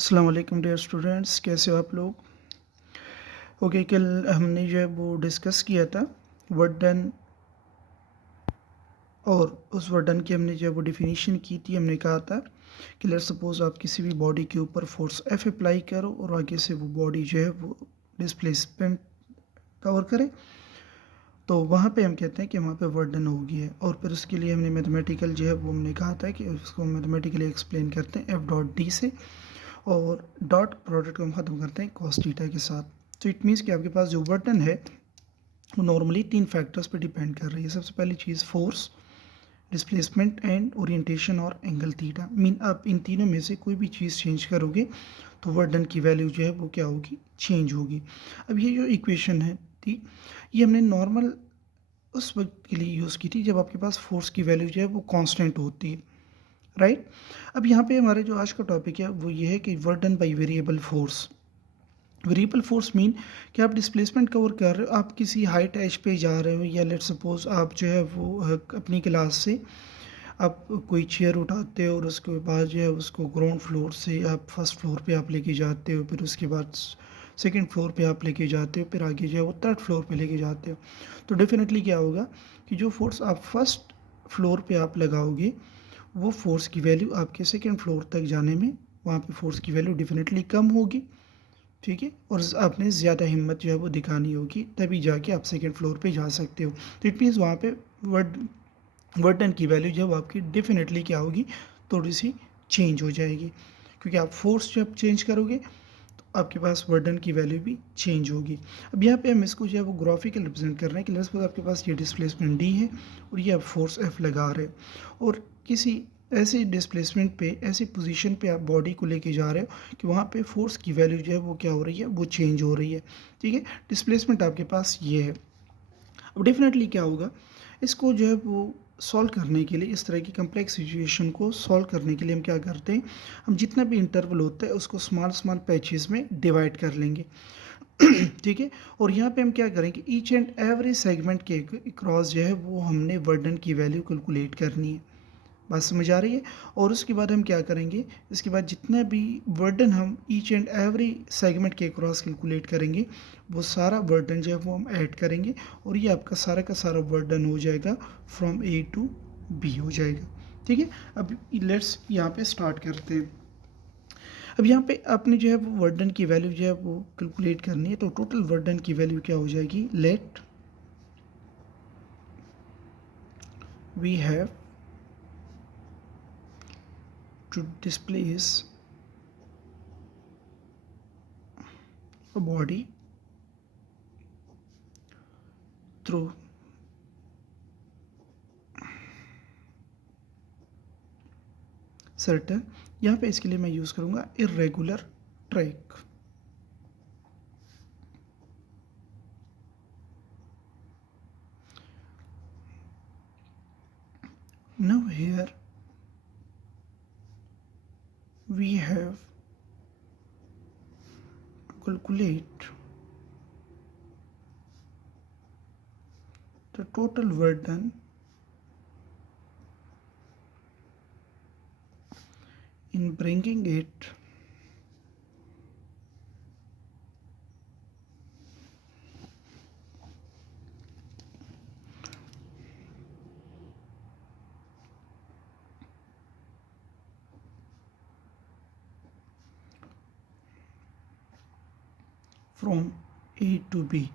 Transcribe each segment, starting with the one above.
अस्सलाम वालेकुम dear students, कैसे हो आप लोग। ओके, कल हमने जो है वो डिस्कस किया था वर्ड डन, और उस वर्ड डन की हमने जो है वो डिफिनीशन की थी। हमने कहा था कि लेट्स सपोज आप किसी भी बॉडी के ऊपर फोर्स एफ अप्लाई करो और आगे से वो बॉडी जो है वो डिस्प्लेसमेंट कवर करे, तो वहाँ पे हम कहते हैं कि वहाँ पे वर्ड डन हो गया है। और फिर उसके लिए हमने मैथमेटिकल जो है वो हमने कहा था कि उसको मैथमेटिकली एक्सप्लेन करते हैं एफ डॉट डी से, और डॉट प्रोडक्ट को हम ख़त्म करते हैं कॉस थीटा के साथ। तो इट मीन्स कि आपके पास जो वर्ड डन है वो नॉर्मली 3 फैक्टर्स पे डिपेंड कर रही है। सबसे पहली चीज़ फोर्स, डिस्प्लेसमेंट एंड ओरिएंटेशन और एंगल थीटा। मीन आप इन तीनों में से कोई भी चीज़ चेंज करोगे तो वर्ड डन की वैल्यू जो है वो क्या होगी, चेंज होगी। अब ये जो इक्वेशन है थी, ये हमने नॉर्मल उस वक्त के लिए यूज़ की थी जब आपके पास फोर्स की वैल्यू जो है वो कांस्टेंट होती है, राइट। अब यहाँ पे हमारे जो आज का टॉपिक है वो ये है कि work done by variable force. Variable force mean कि आप डिस्प्लेसमेंट कवर कर रहे हो, आप किसी हाइट एज पे जा रहे हो, या लेट सपोज आप जो है वो अपनी क्लास से आप कोई चेयर उठाते हो और उसके बाद जो है उसको ग्राउंड फ्लोर से आप फर्स्ट फ्लोर पे आप लेके जाते हो, फिर उसके बाद सेकंड फ्लोर पे आप लेके जाते हो, फिर आगे जो है वो थर्ड फ्लोर पे लेके जाते हो। तो डेफिनेटली क्या होगा कि जो फोर्स आप फर्स्ट फ्लोर पे आप लगाओगे वो फोर्स की वैल्यू आपके सेकंड फ्लोर तक जाने में, वहाँ पे फोर्स की वैल्यू डेफिनेटली कम होगी, ठीक है। और आपने ज़्यादा हिम्मत जो है वो दिखानी होगी, तभी जाके आप सेकंड फ्लोर पे जा सकते हो। तो इट मीन्स वहाँ पे वर्ड वर्ड डन की वैल्यू जब आपकी डेफिनेटली क्या होगी, थोड़ी सी चेंज हो जाएगी, क्योंकि आप फोर्स जब चेंज करोगे तो आपके पास वर्ड डन की वैल्यू भी चेंज होगी। अब यहाँ पे हम इसको जो है वो ग्राफिकल रिप्रेजेंट कर रहे हैं कि लेट्स सपोज आपके पास ये डिस्प्लेसमेंट डी है और ये आप फोर्स एफ लगा रहे हो, और किसी ऐसे डिस्प्लेसमेंट पे, ऐसी पोजीशन पे आप बॉडी को लेके जा रहे हो कि वहाँ पे फोर्स की वैल्यू जो है वो क्या हो रही है, वो चेंज हो रही है, ठीक है। डिस्प्लेसमेंट आपके पास ये है। अब डेफिनेटली क्या होगा, इसको जो है वो सॉल्व करने के लिए, इस तरह की कम्प्लेक्स सिचुएशन को सॉल्व करने के लिए हम क्या करते हैं, हम जितना भी इंटरवल होता है उसको स्मॉल स्मॉल पैचेस में डिवाइड कर लेंगे, ठीक है। और यहाँ पे हम क्या करेंगे, ईच एंड एवरी सेगमेंट के क्रॉस जो है वो हमने वर्डन की वैल्यू कैलकुलेट करनी है। बात समझ आ रही है। और उसके बाद हम क्या करेंगे, इसके बाद जितना भी वर्डन हम ईच एंड एवरी सेगमेंट के क्रॉस कैलकुलेट करेंगे, वो सारा वर्डन जो है वो हम ऐड करेंगे, और ये आपका सारा का सारा वर्डन हो जाएगा फ्रॉम ए टू बी हो जाएगा, ठीक है। अब लेट्स यहाँ पे स्टार्ट करते हैं। अब यहाँ पे आपने जो है वो वर्डन की वैल्यू जो है वो कैलकुलेट करनी है। तो टोटल वर्डन की वैल्यू क्या हो जाएगी, let we have to displace a body through certain, यहाँ पे इसके लिए मैं यूज़ करूँगा irregular track। Now here we have to calculate the total work done in bringing it from A to B।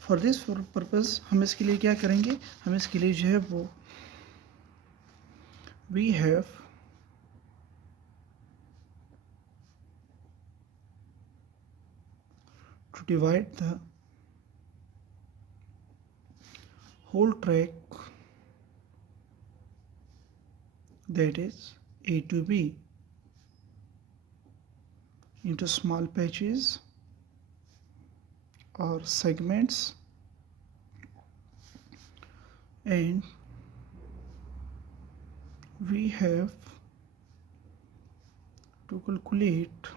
For this purpose हम इसके लिए क्या करेंगे, हम इसके लिए जो है वो we have to divide the whole track, that is A to B, into small patches or segments, and we have to calculate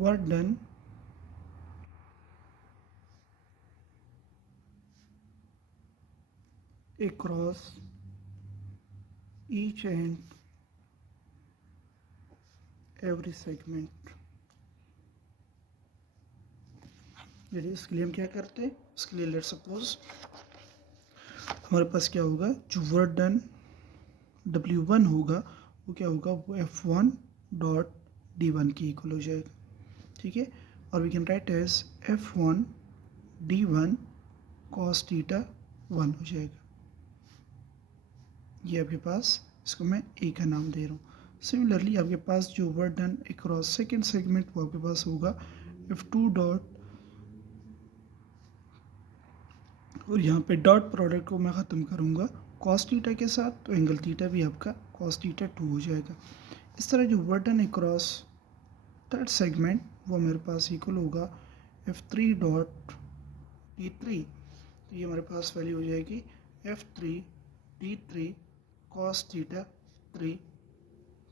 work done across each and every segment. चलिए इसके लिए हम क्या करते हैं, इसके लिए लेट्स सपोज हमारे पास क्या होगा, जो वर्क डन W1 होगा वो क्या होगा, वो F1 डॉट D1 की इक्वल हो जाएगा, ठीक है। और we can write as F1 D1 cos theta 1 हो जाएगा। ये आपके पास, इसको मैं ए का नाम दे रहा हूँ। सिमिलरली आपके पास जो work done across second segment वो आपके पास होगा F2 डॉट, और यहाँ पे डॉट प्रोडक्ट को मैं ख़त्म करूँगा कॉस थीटा के साथ, तो एंगल थीटा भी आपका कॉस थीटा 2 हो जाएगा। इस तरह जो work done across third segment वो मेरे पास इक्वल होगा F3 डॉट D3, तो ये हमारे पास वैल्यू हो जाएगी F3 D3 कॉस थीटा 3,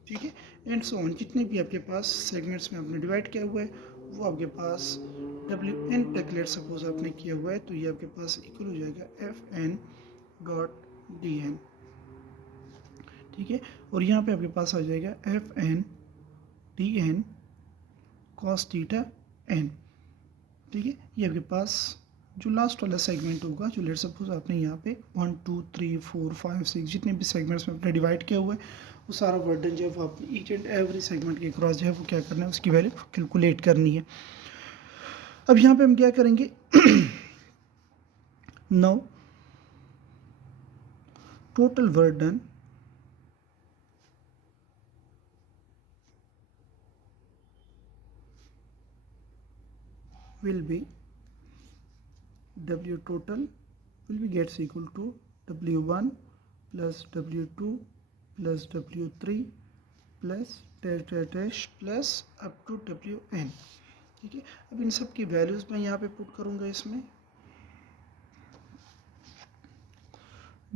ठीक है। एंड सो ऑन, जितने भी आपके पास सेगमेंट्स में आपने डिवाइड किया हुआ है वो आपके पास WN तक लेट सपोज आपने किया हुआ है, तो ये आपके पास इक्वल हो जाएगा FN डॉट DN, ठीक है। और यहाँ पे आपके पास आ जाएगा FN DN cos theta N, ठीक है। ये आपके पास जो लास्ट वाला सेगमेंट होगा, जो लेट सपोज आपने यहाँ पे 1 2 3 4 5 6 जितने भी सेगमेंट्स में आपने डिवाइड किया हुआ है वो सारा वर्डन जो है वो आपने ईच एंड एवरी सेगमेंट के क्रॉस जो है वो क्या करना है, उसकी वैल्यू कैलकुलेट करनी है। अब यहाँ पे हम क्या करेंगे now total वर्डन will be W total will be gets equal to W1 plus W2 plus W3 plus dash dash dash plus up to WN, ठीक है। अब इन सब की वैल्यूज़ मैं यहाँ पे पुट करूँगा इसमें।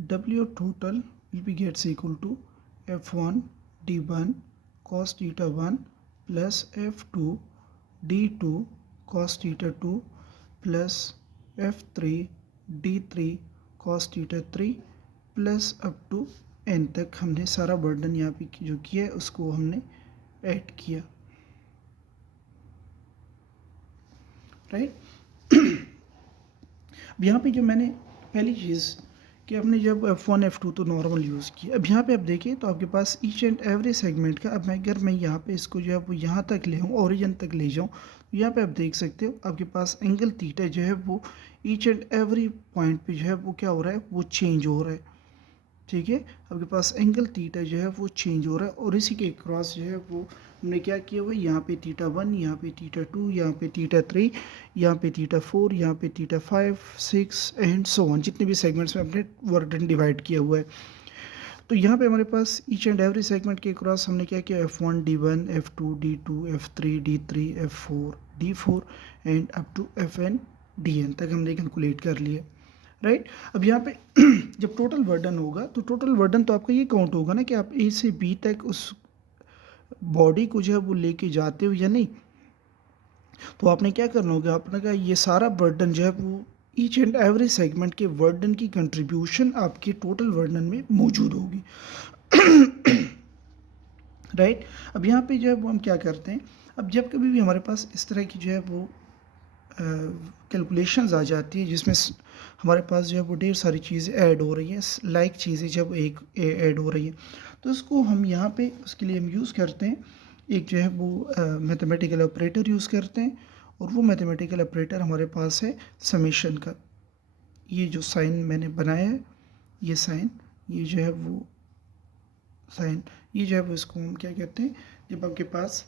W total will be gets equal to F1 D1 cos theta 1 plus F2 D2 cos theta 2 plus F3 D3 cos theta 3 plus up to n तक हमने सारा बर्डन यहाँ पे जो किया है उसको हमने ऐड किया, राइट। अब यहाँ पे जो मैंने पहली चीज़ कि आपने जब F1 F2 तो नॉर्मल यूज़ किया, अब यहाँ पे आप देखिए तो आपके पास ईच एंड एवरी सेगमेंट का, अब मैं अगर मैं यहाँ पे इसको जो है वो यहाँ तक ले आऊँ, ओरिजिन तक ले जाऊँ, तो यहाँ पे आप देख सकते हो आपके पास एंगल थीटा जो है वो ईच एंड एवरी पॉइंट पे जो है वो क्या हो रहा है, वो चेंज हो रहा है, ठीक है। आपके पास एंगल थीटा जो है वो चेंज हो रहा है, और इसी के क्रॉस जो है वो हमने क्या किया हुआ है, यहाँ पे थीटा 1, यहाँ पे थीटा 2, यहाँ पे थीटा 3, यहाँ पे थीटा 4, यहाँ पे थीटा 5 6 एंड सो ऑन, जितने भी सेगमेंट्स में हमने वर्डन डिवाइड किया हुआ है। तो यहाँ पे हमारे पास ईच एंड एवरी सेगमेंट के क्रॉस हमने क्या किया, F1 D1 F2 D2 F3 D3 F4 D4 and up to FN DN तक हमने कैलकुलेट कर लिया, राइट। अब यहाँ पे जब टोटल वर्डन होगा तो टोटल वर्डन तो आपका ये काउंट होगा ना कि आप A से B तक उस बॉडी को जो है वो लेके जाते हो या नहीं। तो आपने क्या करना होगा, आपने कहा ये सारा वर्डन जो है वो ईच एंड एवरी सेगमेंट के वर्डन की कंट्रीब्यूशन आपके टोटल वर्डन में मौजूद होगी, राइट। अब यहाँ पे जो है वो हम क्या करते हैं, अब जब कभी भी हमारे पास इस तरह की जो है वो कैलकुलेशंस आ जाती है जिसमें हमारे पास जो है वो ढेर सारी चीज़ें ऐड हो रही हैं, लाइक चीज़ें जब एक ऐड हो रही हैं, तो इसको हम यहाँ पे उसके लिए हम यूज़ करते हैं एक जो है वो मैथमेटिकल ऑपरेटर यूज़ करते हैं, और वो मैथमेटिकल ऑपरेटर हमारे पास है समेशन का। ये जो साइन मैंने बनाया है, ये साइन, ये जो है वो साइन, ये जो है वो इसको हम क्या कहते हैं, जब आपके पास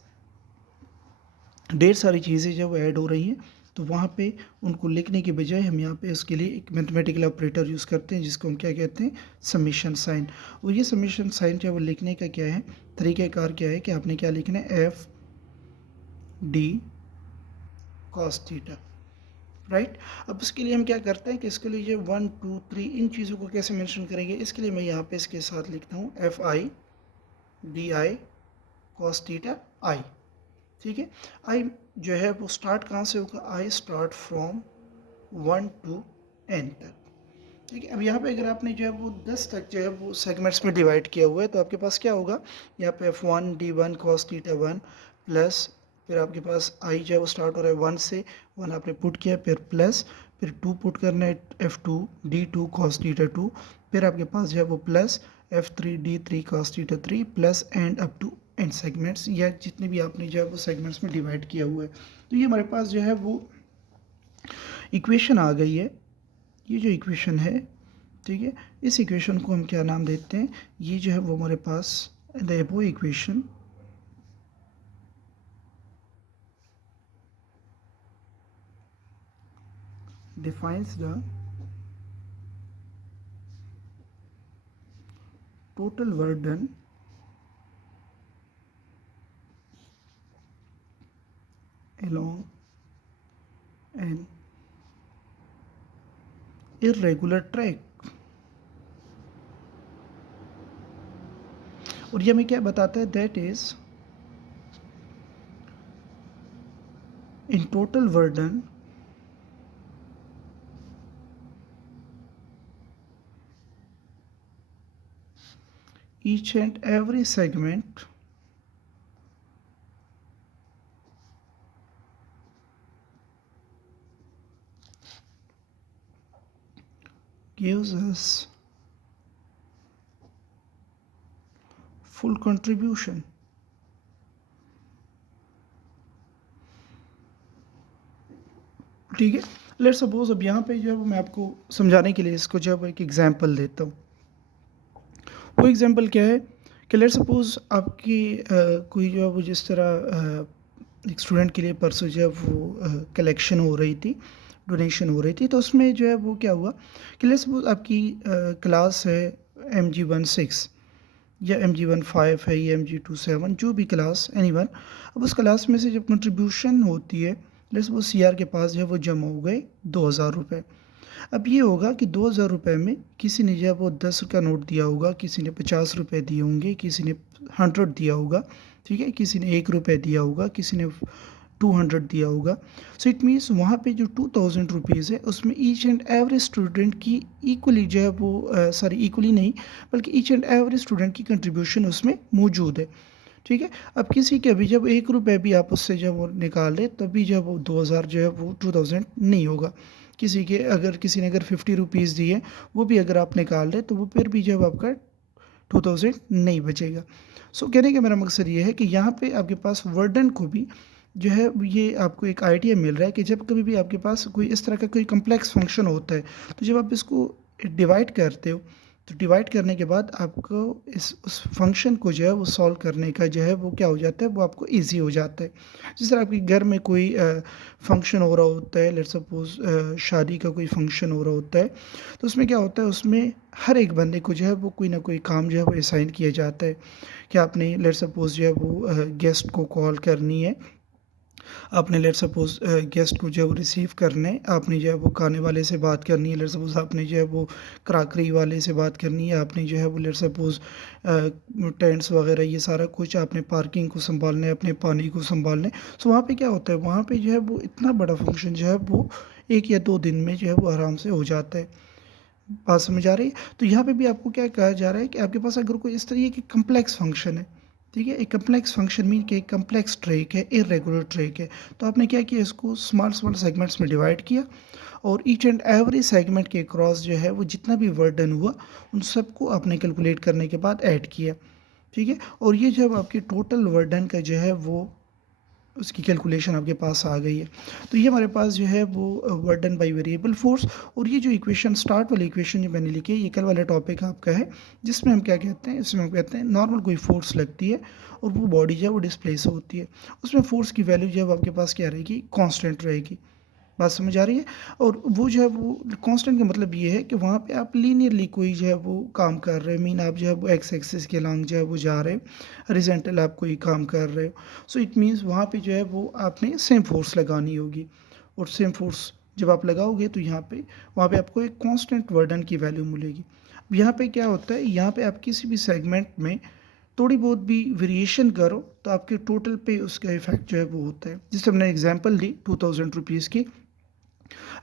ढेर सारी चीज़ें जब ऐड हो रही हैं तो वहाँ पे उनको लिखने के बजाय हम यहाँ पे उसके लिए एक मैथमेटिकल ऑपरेटर यूज़ करते हैं जिसको हम क्या कहते हैं, समेशन साइन। और ये समेशन साइन जो है वो लिखने का क्या है, तरीक़ाकार क्या है कि आपने क्या लिखना है, F D cos theta, right. अब उसके लिए हम क्या करते हैं कि इसके लिए 1 2 3 इन चीज़ों को कैसे मेंशन करेंगे, इसके लिए मैं यहाँ पे इसके साथ लिखता हूँ FI DI cos theta I, ठीक है। आई जो है वो स्टार्ट कहाँ से होगा, I start from 1 to n तक, ठीक है। अब यहाँ पे अगर आपने जो है वो 10 तक जो है वो सेगमेंट्स में डिवाइड किया हुआ है, तो आपके पास क्या होगा, यहाँ पे F1 D1 cos theta 1 plus, फिर आपके पास आई जो है वो स्टार्ट हो रहा है 1 से, 1 आपने पुट किया, फिर प्लस, फिर 2 पुट करना है F2 D2 cos थीटा 2, फिर आपके पास जो है वो plus F3 D3 cos theta 3 plus and up to n segments, या जितने भी आपने जो है वो सेगमेंट्स में डिवाइड किया हुआ है। तो ये हमारे पास जो है वो इक्वेशन आ गई है। ये जो इक्वेशन है, ठीक है, इस इक्वेशन को हम क्या नाम देते हैं, ये जो है वो हमारे पास the above equation defines the total work done along an irregular track। और ये हमें क्या बताता है, that is in total work done each and every segment gives us full contribution। ठीक है, लेट सपोज अब यहाँ पे जो है मैं आपको समझाने के लिए इसको जो है एक एग्जांपल देता हूँ। वो एग्जांपल क्या है कि लेट सपोज आपकी कोई जो है वो जिस तरह एक स्टूडेंट के लिए परसों जो है वो कलेक्शन हो रही थी, डोनेशन हो रही थी, तो उसमें जो है वो क्या हुआ कि लेट सपोज आपकी क्लास है MG16 या MG15 है या MG27, जो भी क्लास एनी वन। अब उस क्लास में से जब कंट्रीब्यूशन होती है, लेट सपोज CR के पास जो है वो जमा हो गए 2000 रुपये। अब ये होगा कि 2000 रुपये में किसी ने जो है वो 10 का नोट दिया होगा, किसी ने 50 रुपये दिए होंगे, किसी ने 100 दिया होगा, ठीक है, किसी ने 1 रुपये दिया होगा, किसी ने 200 दिया होगा। सो इट मीन्स वहाँ पे जो 2000 रुपीज़ है उसमें ईच एंड एवरी स्टूडेंट की इक्वली जो है वो सॉरी इक्वली नहीं, बल्कि ईच एंड एवरी स्टूडेंट की कंट्रीब्यूशन उसमें मौजूद है। ठीक है, अब किसी के भी जब 1 रुपये भी आप उससे जब वो निकाल ले, तभी जब वो 2000 जो है वो 2000 नहीं होगा। किसी के अगर किसी ने अगर 50 रुपीज़ दिए, वो भी अगर आप निकाल लें तो वो फिर भी जब आपका 2000 नहीं बचेगा। सो कहने का मेरा मकसद ये है कि यहाँ पे आपके पास वर्डन को भी जो है ये आपको एक आइडिया मिल रहा है कि जब कभी भी आपके पास कोई इस तरह का कोई कम्प्लेक्स फंक्शन होता है, तो जब आप इसको डिवाइड करते हो, तो डिवाइड करने के बाद आपको उस फंक्शन को जो है वो सॉल्व करने का जो है वो क्या हो जाता है, वो आपको ईजी हो जाता है। जिस तरह आपके घर में कोई फंक्शन हो रहा होता है, लेट सपोज शादी का कोई फंक्शन हो रहा होता है, तो उसमें क्या होता है, उसमें हर एक बंदे को जो है वो कोई ना कोई काम जो है वो असाइन किया जाता है कि आपने लेट सपोज जो है वो गेस्ट को कॉल करनी है, आपने लेट सपोज गेस्ट को जो है वो रिसीव करना है, आपने जो है वो खाने वाले से बात करनी है, लेट सपोज आपने जो है वो क्राकरी वाले से बात करनी है, आपने जो है वो लेट सपोज टेंट्स वगैरह ये सारा कुछ, आपने पार्किंग को संभालना है, अपने पानी को संभालना है। सो वहाँ पे क्या होता है, वहाँ पे जो है वो इतना बड़ा फंक्शन जो है वो 1 या 2 दिन में जो है वो आराम से हो जाता है। बात समझ आ रही है? तो यहाँ पे भी आपको क्या कहा जा रहा है कि आपके पास अगर कोई इस तरीके की कम्प्लेक्स फंक्शन है, ठीक है, एक कम्प्लेक्स फंक्शन मीन कि एक कम्प्लेक्स ट्रैक है, इरेगुलर ट्रैक है, तो आपने क्या किया, इसको स्मॉल स्मॉल सेगमेंट्स में डिवाइड किया और ईच एंड एवरी सेगमेंट के क्रॉस जो है वो जितना भी वर्डन हुआ उन सबको आपने कैलकुलेट करने के बाद ऐड किया, ठीक है। और ये जब आपकी टोटल वर्डन का जो है वो उसकी कैलकुलेशन आपके पास आ गई है, तो ये हमारे पास जो है वो वर्डन बाय वेरिएबल फोर्स। और ये जो इक्वेशन स्टार्ट वाली इक्वेशन जो मैंने लिखी है, ये कल वाला टॉपिक आपका है, जिसमें हम क्या कहते हैं, इसमें हम कहते हैं नॉर्मल कोई फोर्स लगती है और वो बॉडी जो है वो डिस्प्लेस होती है, उसमें फोर्स की वैल्यू जो है आपके पास क्या रहेगी, कांस्टेंट रहेगी। बात समझ आ रही है? और वो जो है वो कांस्टेंट का मतलब ये है कि वहाँ पे आप लीनियरली कोई जो है वो काम कर रहे हो, मीन आप जो है वो एक्स एक्सिस के लॉन्ग जो है वो जा रहे हो, हॉरिजॉन्टल आप कोई काम कर रहे हो। सो इट मीन्स वहाँ पे जो है वो आपने सेम फोर्स लगानी होगी, और सेम फोर्स जब आप लगाओगे तो यहाँ पे वहाँ पे आपको एक कांस्टेंट वर्डन की वैल्यू मिलेगी। अब यहाँ पे क्या होता है, यहाँ पे आप किसी भी सेगमेंट में थोड़ी बहुत भी वेरिएशन करो तो आपके टोटल पे उसका इफेक्ट जो है वो होता है। जिससे हमने एग्जांपल दी 2000 रुपीज़ की,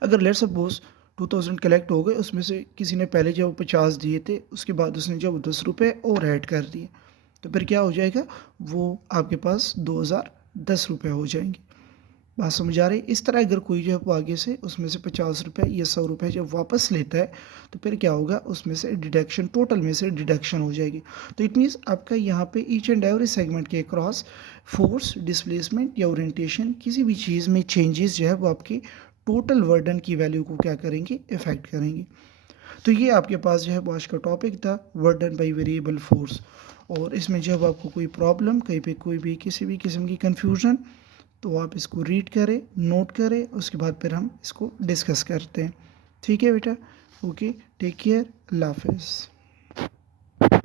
अगर लेट सपोज 2000 कलेक्ट हो गए, उसमें से किसी ने पहले जब 50 दिए थे, उसके बाद उसने जब 10 रुपये और ऐड कर दिए, तो फिर क्या हो जाएगा, वो आपके पास 2010 रुपये हो जाएंगे। बात समझ आ रही है। इस तरह अगर कोई जो है वो आगे से उसमें से 50 रुपये या 100 रुपये जब वापस लेता है, तो फिर क्या होगा, उसमें से डिडक्शन, टोटल में से डिडक्शन हो जाएगी। तो इट मीन्स आपका यहाँ पे ईच एंड एवरी सेगमेंट के अक्रॉस फोर्स, डिस्प्लेसमेंट या ओरिएंटेशन, किसी भी चीज़ में चेंजेस जो है वो आपकी टोटल वर्डन की वैल्यू को क्या करेंगे, इफेक्ट करेंगे। तो ये आपके पास जो है वो आज का टॉपिक था, वर्डन बाई वेरिएबल फोर्स। और इसमें जब आपको कोई प्रॉब्लम, कहीं पे कोई भी किसी भी किस्म की कन्फ्यूजन, तो आप इसको रीड करें, नोट करें, उसके बाद फिर हम इसको डिस्कस करते हैं। ठीक है बेटा, ओके, टेक केयर, अल्लाह हाफिज़।